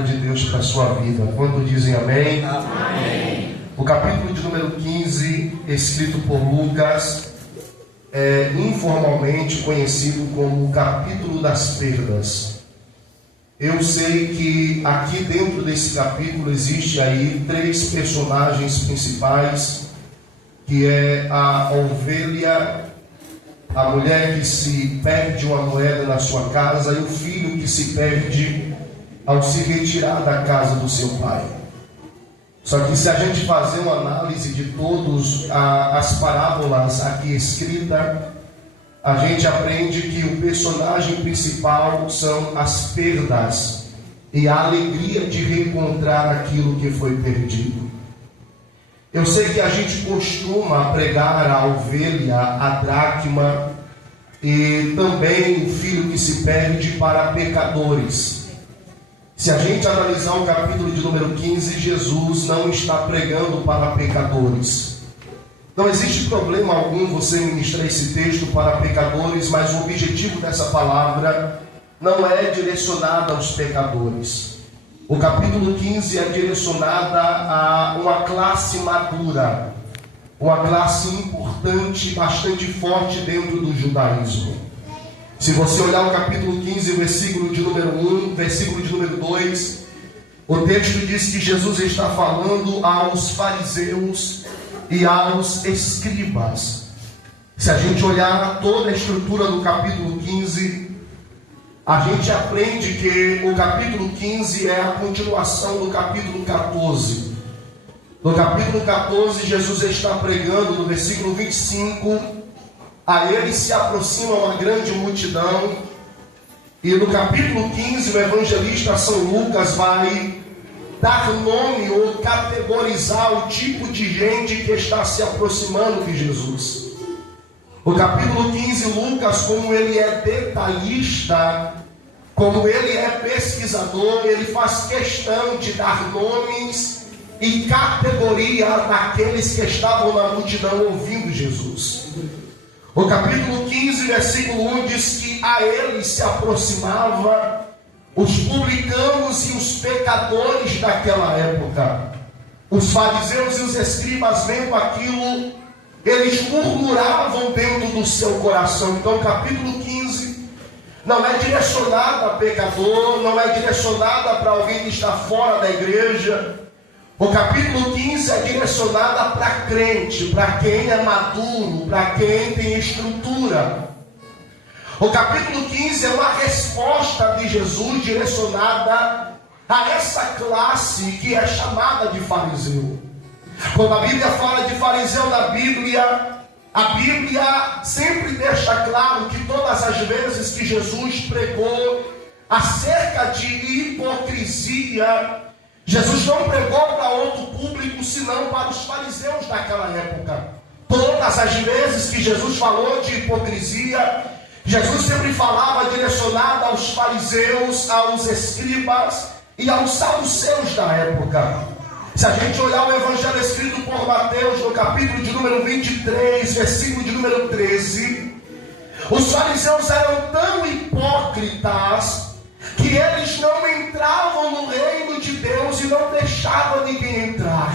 palavra de Deus para a sua vida. Quando dizem amém? Amém. O capítulo de número 15, escrito por Lucas, é informalmente conhecido como o capítulo das perdas. Eu sei que aqui dentro desse capítulo existe aí três personagens principais, que é a ovelha, a mulher que se perde uma moeda na sua casa e o filho que se perde ao se retirar da casa do seu pai. Só que se a gente fazer uma análise de todas as parábolas aqui escritas, a gente aprende que o personagem principal são as perdas e a alegria de reencontrar aquilo que foi perdido. Eu sei que a gente costuma pregar a ovelha, a dracma e também o filho que se perde para pecadores. Se a gente analisar o capítulo de número 15, Jesus não está pregando para pecadores. Não existe problema algum você ministrar esse texto para pecadores, mas o objetivo dessa palavra não é direcionado aos pecadores. O capítulo 15 é direcionado a uma classe madura, uma classe importante, bastante forte dentro do judaísmo. Se você olhar o capítulo 15, versículo de número 1, versículo de número 2, o texto diz que Jesus está falando aos fariseus e aos escribas. Se a gente olhar toda a estrutura do capítulo 15, a gente aprende que o capítulo 15 é a continuação do capítulo 14. No capítulo 14, Jesus está pregando, no versículo 25, a ele se aproxima uma grande multidão. E no capítulo 15, o evangelista São Lucas vai dar nome ou categorizar o tipo de gente que está se aproximando de Jesus. O capítulo 15, Lucas, como ele é detalhista, como ele é pesquisador, ele faz questão de dar nomes e categoria daqueles que estavam na multidão ouvindo Jesus. O capítulo 15, versículo 1 diz que a ele se aproximava os publicanos e os pecadores daquela época. Os fariseus e os escribas, vendo aquilo, eles murmuravam dentro do seu coração. Então o capítulo 15 não é direcionado a pecador, não é direcionado para alguém que está fora da igreja. O capítulo 15 é direcionado para crente, para quem é maduro, para quem tem estrutura. O capítulo 15 é uma resposta de Jesus direcionada a essa classe que é chamada de fariseu. Quando a Bíblia fala de fariseu na Bíblia, a Bíblia sempre deixa claro que todas as vezes que Jesus pregou acerca de hipocrisia, Jesus não pregou para outro público, senão para os fariseus daquela época. Todas as vezes que Jesus falou de hipocrisia, Jesus sempre falava direcionado aos fariseus, aos escribas e aos saduceus da época. Se a gente olhar o evangelho escrito por Mateus, no capítulo de número 23, versículo de número 13, os fariseus eram tão hipócritas que eles não entravam no reino de Deus e não deixavam ninguém entrar.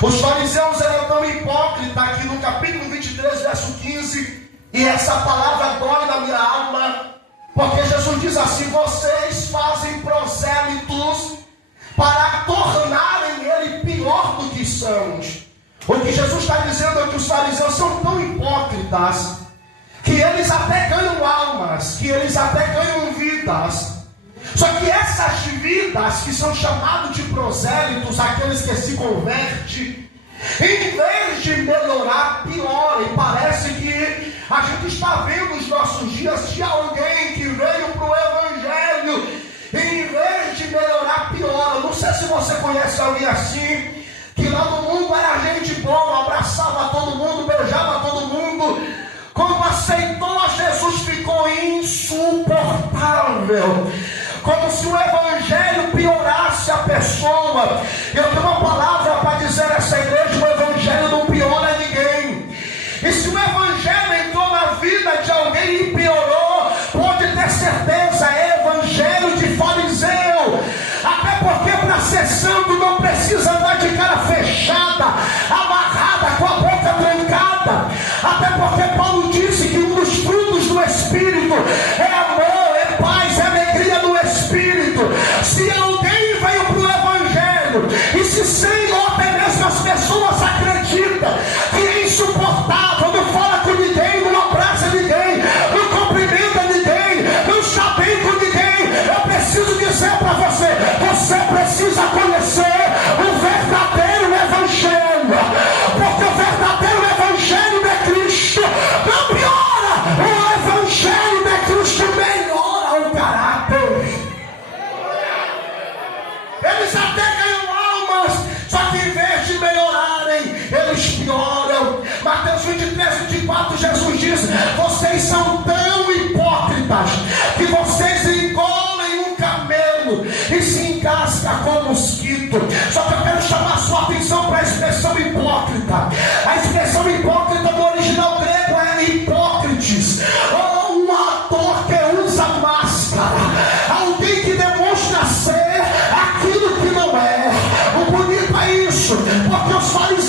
Os fariseus eram tão hipócritas que no capítulo 23, verso 15, e essa palavra dói na minha alma, porque Jesus diz assim: vocês fazem prosélitos para tornarem ele pior do que são. O que Jesus está dizendo é que os fariseus são tão hipócritas que eles até ganham almas, que eles até ganham vidas. Só que essas vidas que são chamados de prosélitos, aqueles que se convertem, em vez de melhorar, piora. E parece que a gente está vendo nos nossos dias de alguém que veio para o Evangelho, e em vez de melhorar, piora. Não sei se você conhece alguém assim, que lá no mundo era gente boa, abraçava todo mundo, beijava todo mundo. Quando aceitou a Jesus, ficou insuportável. Como se o Evangelho piorasse a pessoa. Eu tenho uma palavra para dizer a essa igreja: o Evangelho não piora ninguém. E se o Evangelho entrou na vida de alguém e piorou, pode ter certeza, é Evangelho de fariseu. Até Eles até ganham almas, só que em vez de melhorarem, eles pioram. Mateus 23, 24, Jesus diz: vocês são tão hipócritas que vocês engolem um camelo e se engasga com mosquito. Só que eu quero chamar a sua atenção para a expressão hipócrita. A expressão hipócrita no original grego é hipócrites, ou um ator que usa máscara, alguém que demonstra ser aquilo que não é. O bonito é isso, porque os fariseus